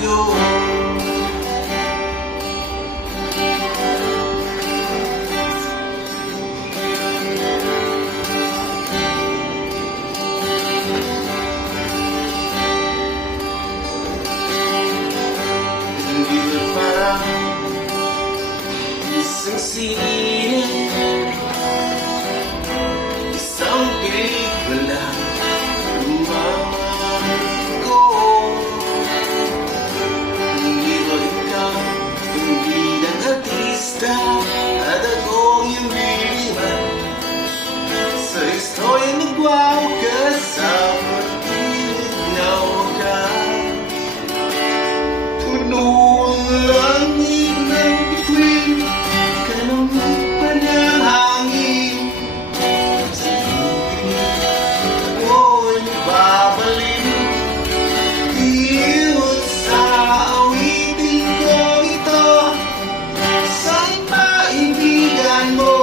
sa'yo. Hindi ba parang isang sine, isang pelikula lumamang ko? Hindi ba ikaw yung bilang artista at akong yung biliman sa istorya nagwawakas sa pag-ibig na wakas? Puno ang langit ng bituin, kanamit pa ng hangin. Sa tinig ako'y babalik, iiwat sa awitin ko ito. Saan maibigan mo?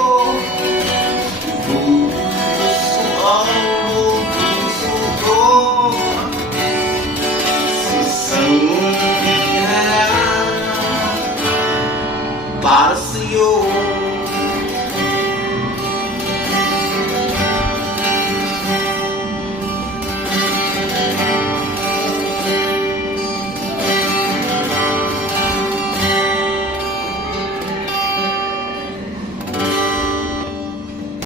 Ibubuso ang buong puso ko sa isang para sa'yo.